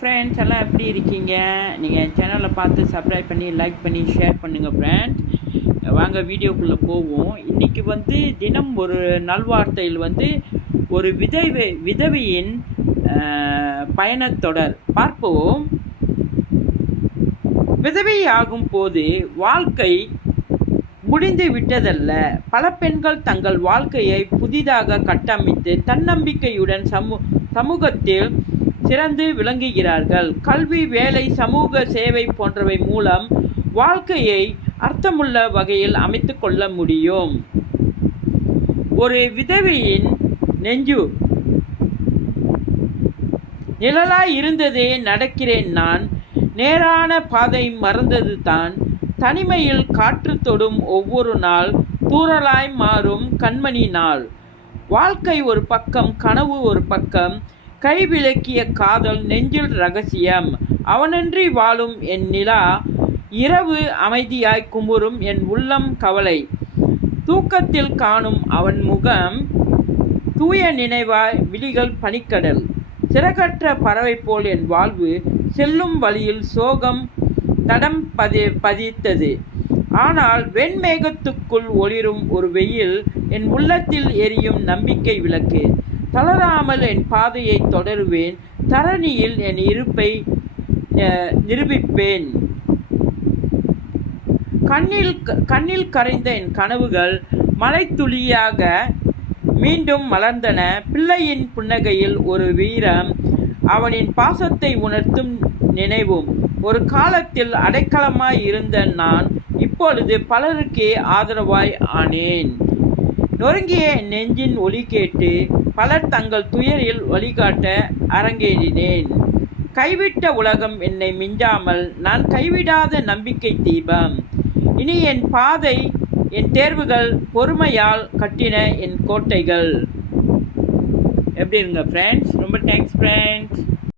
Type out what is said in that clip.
Friends எல்லாம் எப்படி இருக்கீங்க? நீங்கள் என் சேனலை பார்த்து சப்ஸ்கிரைப் பண்ணி லைக் பண்ணி ஷேர் பண்ணுங்கள் ஃப்ரெண்ட்ஸ். வாங்க வீடியோக்குள்ளே போவோம். இன்றைக்கி தினம் ஒரு நல்வார்த்தையில் ஒரு விதவையின் பயணத்தொடர் பார்ப்போம். விதவையாகும் போது வாழ்க்கை முடிந்து விட்டதல்ல. பல பெண்கள் தங்கள் வாழ்க்கையை புதிதாக கட்டமைத்து தன்னம்பிக்கையுடன் சமூகத்தில் சிறந்து விளங்குகிறார்கள். கல்வி, வேலை, சமூக சேவை போன்றவை மூலம் வாழ்க்கையை அர்த்தமுள்ள வகையில் அமைத்து கொள்ள முடியும். ஒரு விதவையின் நெஞ்சு நிழலாய் இருந்ததே நடக்கிறேன் நான், நேரான பாதை மறந்தது தான், தனிமையில் காற்று தொடும் ஒவ்வொரு நாள் தூறலாய் மாறும் கண்மணி நாள். வாழ்க்கை ஒரு பக்கம், கனவு ஒரு பக்கம், கைவிளக்கிய காதல் நெஞ்சில் ரகசியம். அவனின்றி வாழும் என் நிலா, இரவு அமைதியாய் குமுறும் என் உள்ளம் கவலை. தூக்கத்தில் காணும் அவன் முகம், தூய நினைவாய் விழிகள் பனிக்கடல். சிறகற்ற பறவை போல் என் வாழ்வு, செல்லும் வழியில் சோகம் தடம் பதித்தது. ஆனால் வெண்மேகத்துக்குள் ஒளிரும் ஒரு வெயில், என் உள்ளத்தில் எரியும் நம்பிக்கை விளக்கு. தளராமல் என் பாதையை தொடருவேன், தரணியில் என் இருப்பை நிரூபிப்பேன். கண்ணில் கரைந்த என் கனவுகள் மலைத்துளியாக மீண்டும் மலர்ந்தன. பிள்ளையின் புன்னகையில் ஒரு வீரம், அவனின் பாசத்தை உணர்த்தும் நினைவும். ஒரு காலத்தில் அடைக்கலமாய் இருந்த நான் இப்பொழுது பலருக்கே ஆதரவாய் ஆனேன். நொறுங்கிய நெஞ்சின் ஒலி கேட்டு பலர் தங்கள் துயரில் வழிகாட்ட அரங்கேறினேன். கைவிட்ட உலகம் என்னை மிஞ்சாமல், நான் கைவிடாத நம்பிக்கை தீபம். இனி என் பாதை, என் தேர்வுகள், பொறுமையால் கட்டின என் கோட்டைகள். எப்படி இருங்க ஃப்ரெண்ட்ஸ்? ரொம்ப தேங்க்ஸ் ஃப்ரெண்ட்ஸ்.